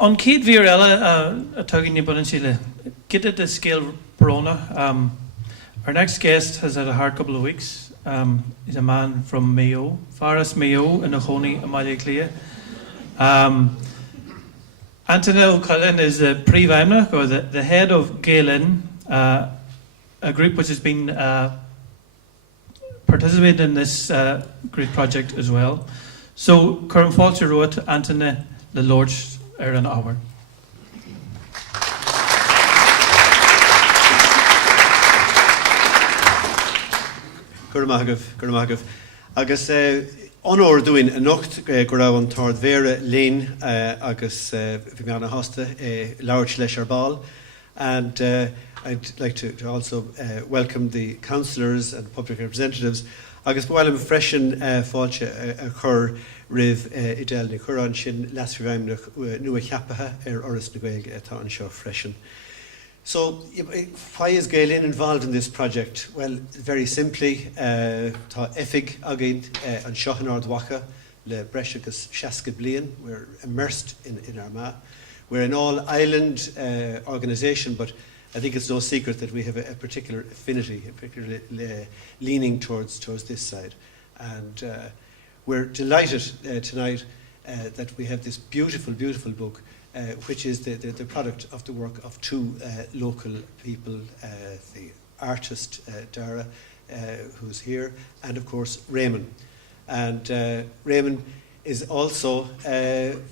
On Kate Viorella, a tugging you in Chile, get it the scale Brona. Our next guest has had a hard couple of weeks. He's a man from Mayo, Faris Mayo in Ochoni, Amalia Clea. Anthony O'Cullen is the Príomh-Aimneach, or the head of Gaelin, a group which has been participating in this great project as well. So, Curran Fáilte wrote Anthony the Lord's Aaron Hour. Gurmagav. Agus honor doing a nocht go raibh an tard vera lean agus bhí me anna hosta Lord leis ar ball. And I'd like to also welcome the councillors and public representatives. Agus while I'm freshen fáilte a chur rih idel na churan sin lasfirheimnach nua cheapatha oras na Gaeilge atá an seo freshen. So, why is Gaelin involved in this project? Well, very simply, tá effig agin an seohan ardwacha le breis agus 60 bliain. We're immersed in Armagh. We're an all-island organisation, but I think it's no secret that we have a particular affinity, a particular leaning towards this side. And we're delighted tonight that we have this beautiful, beautiful book, which is the product of the work of two local people, the artist Dara, who's here, and of course Raymond. And Raymond is also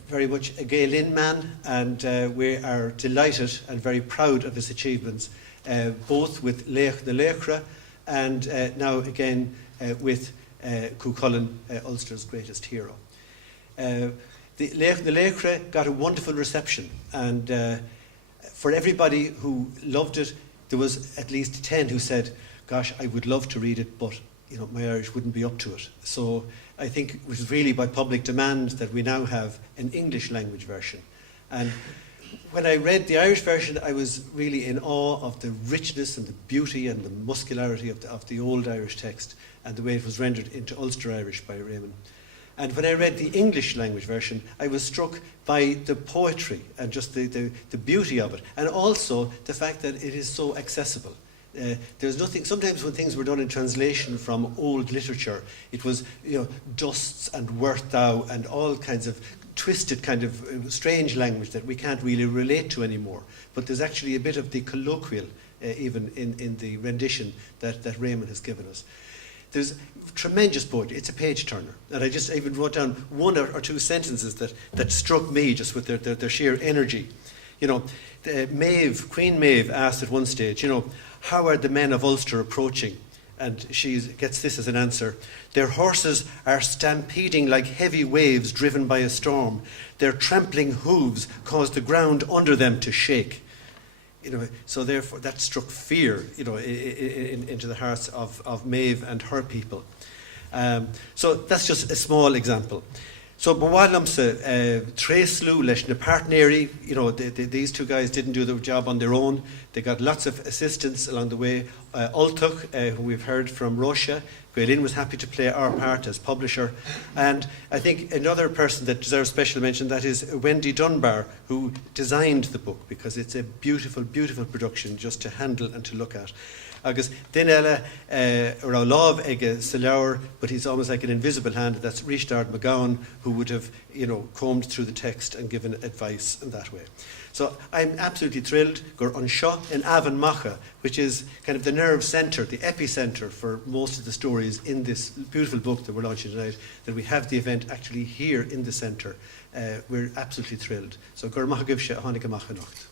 very much a Gaelin man, and we are delighted and very proud of his achievements, both with the Leachra and now again with Cuchulainn, Ulster's greatest hero. The Leachra got a wonderful reception, and for everybody who loved it, there was at least 10 who said, gosh, I would love to read it, but my Irish wouldn't be up to it. So I think it was really by public demand that we now have an English language version. And when I read the Irish version, I was really in awe of the richness and the beauty and the muscularity of the old Irish text and the way it was rendered into Ulster Irish by Raymond. And when I read the English language version, I was struck by the poetry and just the beauty of it, and also the fact that it is so accessible. There's nothing. Sometimes when things were done in translation from old literature, it was dusts and wert thou and all kinds of twisted kind of strange language that we can't really relate to anymore. But there's actually a bit of the colloquial even in the rendition that Raymond has given us. There's tremendous poetry. It's a page turner, and I even wrote down one or two sentences that struck me just with their sheer energy. Queen Maeve asked at one stage, how are the men of Ulster approaching? And she gets this as an answer. Their horses are stampeding like heavy waves driven by a storm. Their trampling hooves cause the ground under them to shake. So therefore that struck fear, into the hearts of Maeve and her people. So that's just a small example. So Bawalumsa, Treslu, Lesh Partneri, these two guys didn't do the job on their own. They got lots of assistance along the way. Ultuk, who we've heard from Russia, Gaelin was happy to play our part as publisher. And I think another person that deserves special mention, that is Wendy Dunbar, who designed the book, because it's a beautiful, beautiful production just to handle and to look at. Agus Dinella Love Ege Selaur, but he's almost like an invisible hand. That's Richard McGowan, who would have, combed through the text and given advice in that way. So I'm absolutely thrilled. Gur Anseo in Avon Macha, which is kind of the nerve centre, the epicenter for most of the stories in this beautiful book that we're launching tonight, that we have the event actually here in the centre. We're absolutely thrilled. So Gur Macha Gibshe Hanika Macha Nocht.